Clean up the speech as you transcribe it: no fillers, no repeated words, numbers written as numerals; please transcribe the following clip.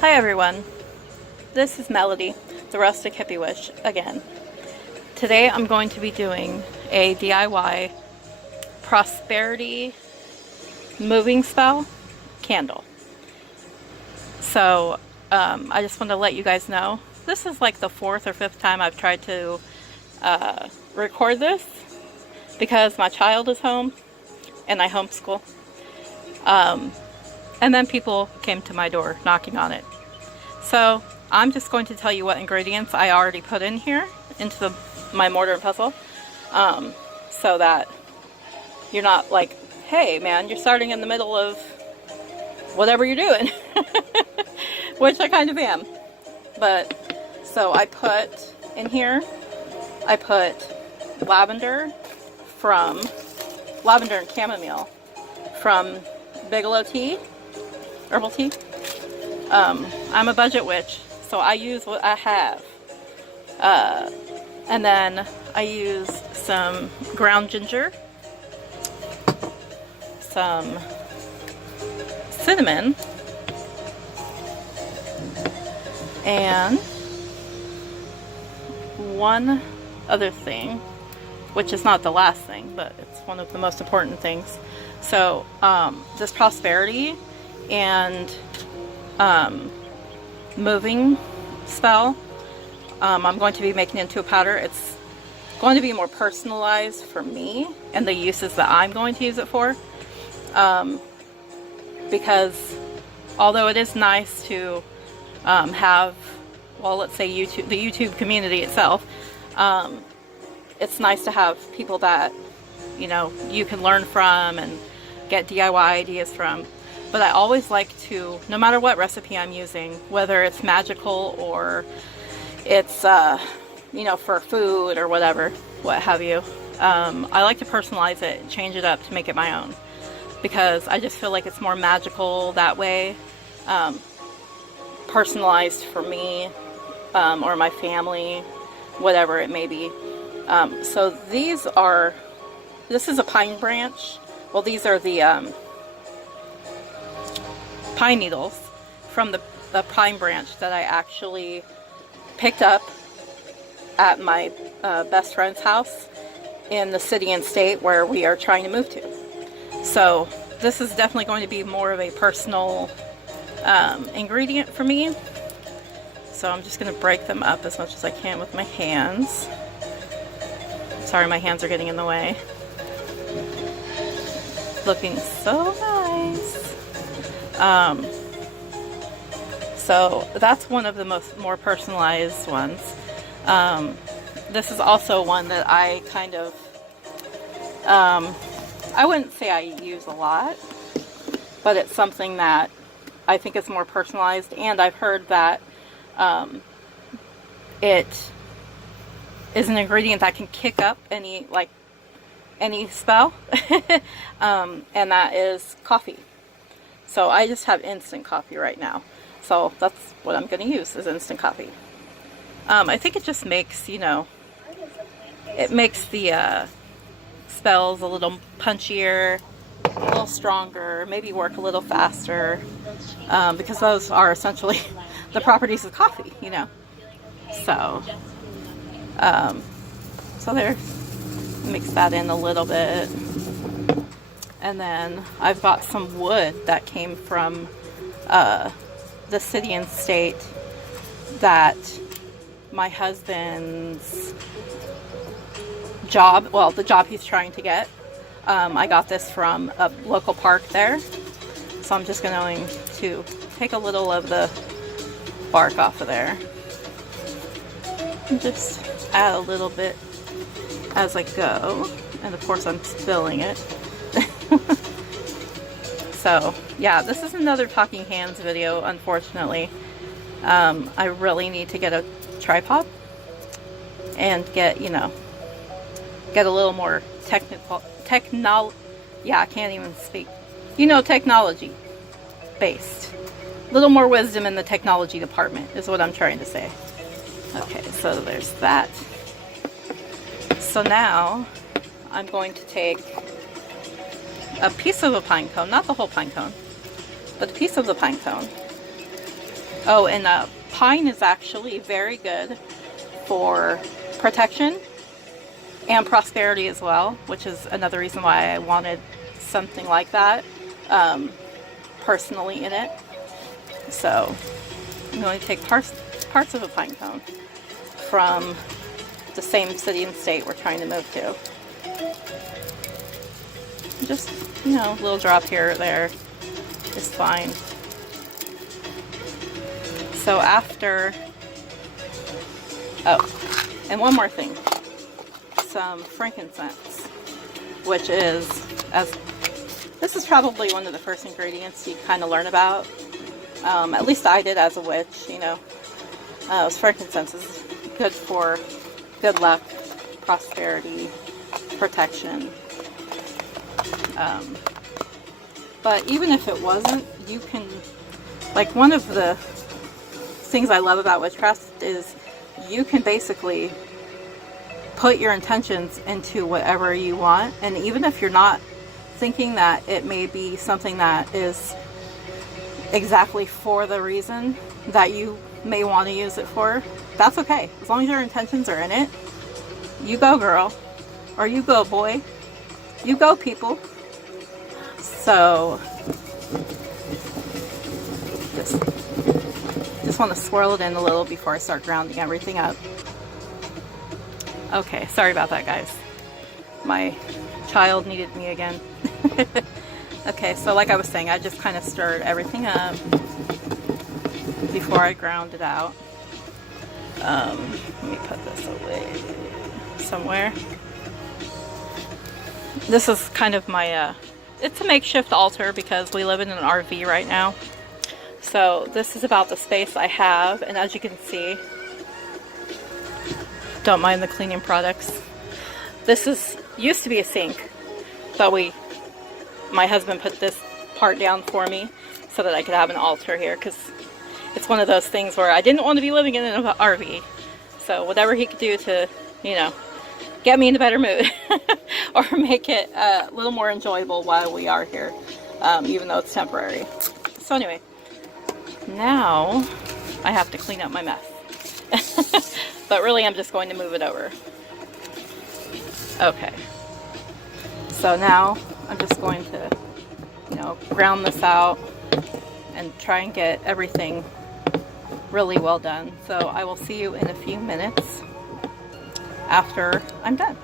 Hi everyone, this is Melody, the Rustic Hippie Witch again. Today I'm going to be doing a DIY prosperity moving spell candle. So I just want to let you guys know, this is like the 4th or 5th time I've tried to record this because my child is home and I homeschool. And then people came to my door knocking on it. So I'm just going to tell you what ingredients I already put in here into my mortar and pestle, so that you're not like, hey man, you're starting in the middle of whatever you're doing, which I kind of am. But so I put in here, I put lavender and chamomile from Bigelow Tea, herbal tea. I'm a budget witch, so I use what I have. And then I use some ground ginger, some cinnamon, and one other thing, which is not the last thing, but it's one of the most important things. So this prosperity and moving spell, I'm going to be making into a powder. It's going to be more personalized for me and the uses that I'm going to use it for, because although it is nice to have, well, let's say the YouTube community itself, it's nice to have people that, you know, you can learn from and get DIY ideas from. But I always like to, no matter what recipe I'm using, whether it's magical or it's, you know, for food or whatever, what have you, I like to personalize it and change it up to make it my own. Because I just feel like it's more magical that way, personalized for me, or my family, whatever it may be. So this is a pine branch. Well, these are the pine needles from the pine branch that I actually picked up at my best friend's house in the city and state where we are trying to move to. So this is definitely going to be more of a personal ingredient for me. So I'm just going to break them up as much as I can with my hands. Sorry, my hands are getting in the way. Looking so nice. So that's one of the more personalized ones. This is also one that I kind of, I wouldn't say I use a lot, but it's something that I think is more personalized, and I've heard that it is an ingredient that can kick up any spell, and that is coffee. So I just have instant coffee right now. So that's what I'm going to use, is instant coffee. I think it just makes, you know, it makes the spells a little punchier, a little stronger, maybe work a little faster, because those are essentially the properties of coffee, you know. So, so there, mix that in a little bit. And then I've got some wood that came from the city and state that my husband's job, well, the job he's trying to get, I got this from a local park there. So I'm just going to take a little of the bark off of there and just add a little bit as I go. And of course I'm spilling it. So yeah, this is another talking hands video, unfortunately. I really need to get a tripod and get, you know, get a little more yeah, I can't even speak. You know, technology based. A little more wisdom in the technology department is what I'm trying to say. Okay, so there's that. So now I'm going to take a piece of a pine cone, not the whole pine cone, but a piece of the pine cone, Oh, and pine is actually very good for protection and prosperity as well, which is another reason why I wanted something like that personally in it. So I'm going to take parts of a pine cone from the same city and state we're trying to move to. Just, you know, a little drop here or there is fine. So after, oh, and one more thing, some frankincense, which is, this is probably one of the first ingredients you kind of learn about. At least I did as a witch, you know. Frankincense is good for good luck, prosperity, protection. But even if it wasn't, you can, like, one of the things I love about witchcraft is you can basically put your intentions into whatever you want, and even if you're not thinking that it may be something that is exactly for the reason that you may want to use it for, that's okay. As long as your intentions are in it, you go, girl, or you go, boy, you go, people. So just want to swirl it in a little before I start grounding everything up. Okay, sorry about that, guys. My child needed me again. Okay, so like I was saying, I just kind of stirred everything up before I ground it out. Let me put this away somewhere. This is kind of my, it's a makeshift altar because we live in an RV right now. So this is about the space I have, and as you can see, don't mind the cleaning products. This used to be a sink, but my husband put this part down for me so that I could have an altar here, because it's one of those things where I didn't want to be living in an RV. So whatever he could do to, you know, get me in a better mood or make it a little more enjoyable while we are here, even though it's temporary. So anyway, now I have to clean up my mess. But really I'm just going to move it over. Okay. So now I'm just going to, you know, ground this out and try and get everything really well done. So I will see you in a few minutes after I'm done.